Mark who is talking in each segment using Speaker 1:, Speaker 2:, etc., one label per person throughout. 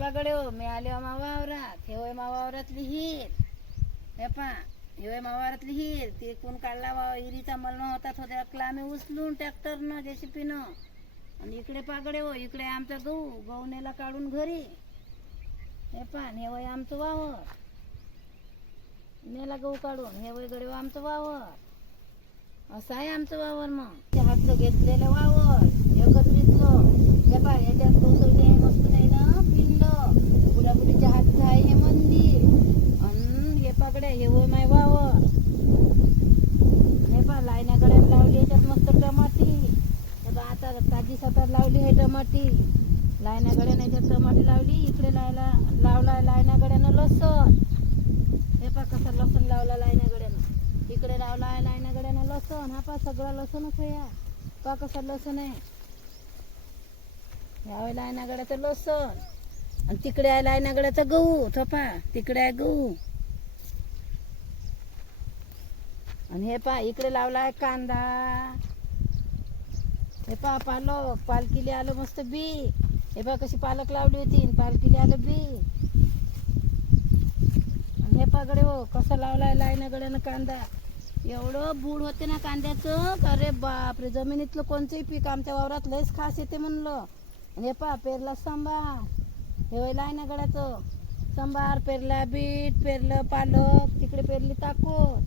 Speaker 1: पाकडे हो मी आले मा वावरात हे होय मा वावरातली हिर. हे पा हे होय मा वावरातली हिर. ते कोण काढला वा हिरीचा मलमा होता थोड्या त्याला आम्ही उचलून ट्रॅक्टरनं जेसीपीनं आणि इकडे पागडे हो इकडे आमचा गहू. गहू नेला काढून घरी. हे पा हे वय आमचं वावर. नेला गहू काढून. हे वय गडे हो, आमचं वावर. असं आहे आमचं वावर मग. ते हातचं घेतलेलं वावर. एकत्रितलं हे पा याच्यात बसवले मस्त नाही ना पिंड गुलाबुलीच्या हातचं आहे हे मंदिर आणि हे पाकड्या हे वय माय वावर हे पा लायण्या गड्या लावली याच्यात मस्त टमाटी हे पहा आता ताजी सतार लावली आहे टमाटी. लायना गड्याने याच्यात टमाटी लावली. इकडे लायला लावला लायना गड्यानं लसण. हे पा कसा लसण लावला लायना गड्यानं. इकडे लावला आहे लायना गड्यानं लसण. हा पा सगळा लसणच आहे या पा कसा लसण आहे. यावे लायना गड्याचं लसण. आणि तिकडे आहे लायना गड्याचा गहू. थपा तिकडे आहे गहू. आणि हे पा इकडे लावला आहे कांदा. हे पा पालक. पालकीले आलं मस्त बी. हे पा कशी पालक लावली होती. आणि पालखीला आलं बी. आणि हे पाकडे हो कसं लावलाय लाईन गड्यानं कांदा. एवढं बूड होते ना कांद्याचं. अरे बापरे जमिनीतलं कोणतंही पीक आमच्या वावरात लयच खास येते म्हणलं. आणि हे पा पेरला सांबार. हे होय लाईन गड्याचं. सांबार पेरला बीट पेरलं पालक. तिकडे पेरली ताकोत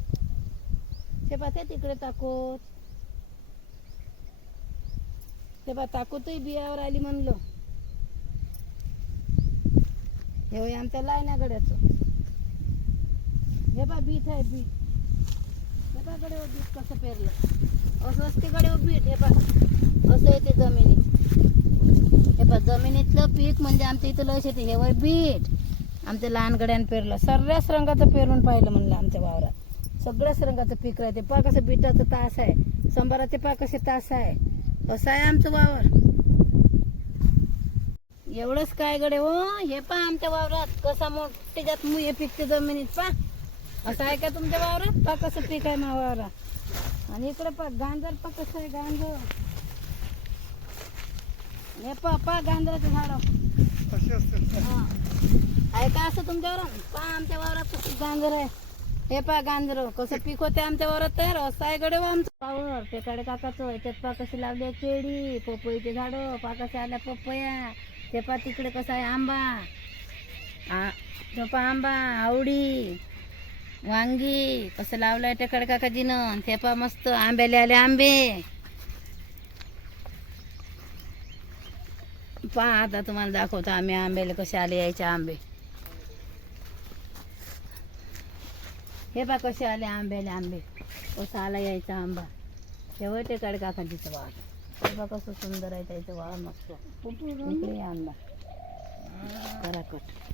Speaker 1: हे पा ते तिकडे ताकोत ते बा ताकूतही बियावर आली म्हणलं. हे होय आमच्या लायना गड्याचं. हे बा बीट आहे बीट. हे बा गडे बीत बीट कसं पेरलं? असं असते गडे बीट हे बा. असं येते जमिनीत. हे बा जमिनीतलं पीक म्हणजे आमच्या इथं लस येते हे वय बीट. आमच्या लहान गड्यानं पेरलं. सर्रास रंगाचं पेरून पाहिलं म्हणलं आमच्या वावरात. सगळ्याच रंगाचं पीक राहते. पा कसं बिटाचं तास आहे. संबाराचे पा कसे तास आहे. असं आहे आमचं वावर. एवढंच काय गडे हो? हे पा आमच्या वावरात कसा मोठ्याच्यात मुये पिकते जमिनीत पा असं आहे का तुमच्या वावरात? पा कसं पीक आहे मा वावरात. आणि इकडे पा गांजर पा कसं आहे गांजर. हे पा पा गांजराचं झाड. हा. आहे का असं तुमच्या वावरात? पा आमच्या वावरात कसं गांजर आहे. हे पा गांजर कसं पिकवते आमच्या वरात तयार असं आहे गडे आमचं. पावर पेकाडे काकाचं याच्यात पा कशी लावली केळी पपईचे झाडं पा आल्या पपया. ते पा तिकडे कसा आहे आंबा. पा आंबा आवडी वांगी कसं लावलंय टेकड काकाजीनं. ते पा मस्त आंब्याले आले आंबे. पहा आता तुम्हाला दाखवतो आम्ही आंब्याला कसे आले यायचे आंबे. हे बा कसे आले आंब्याले आंबे. कसा आला यायचा आंबा. तेव्हा टेकाड काकाजीचं वाघ हे बा कसं सुंदर आहे त्याचं वाघ मस्त. इकडे आहे आंबा. करा कट.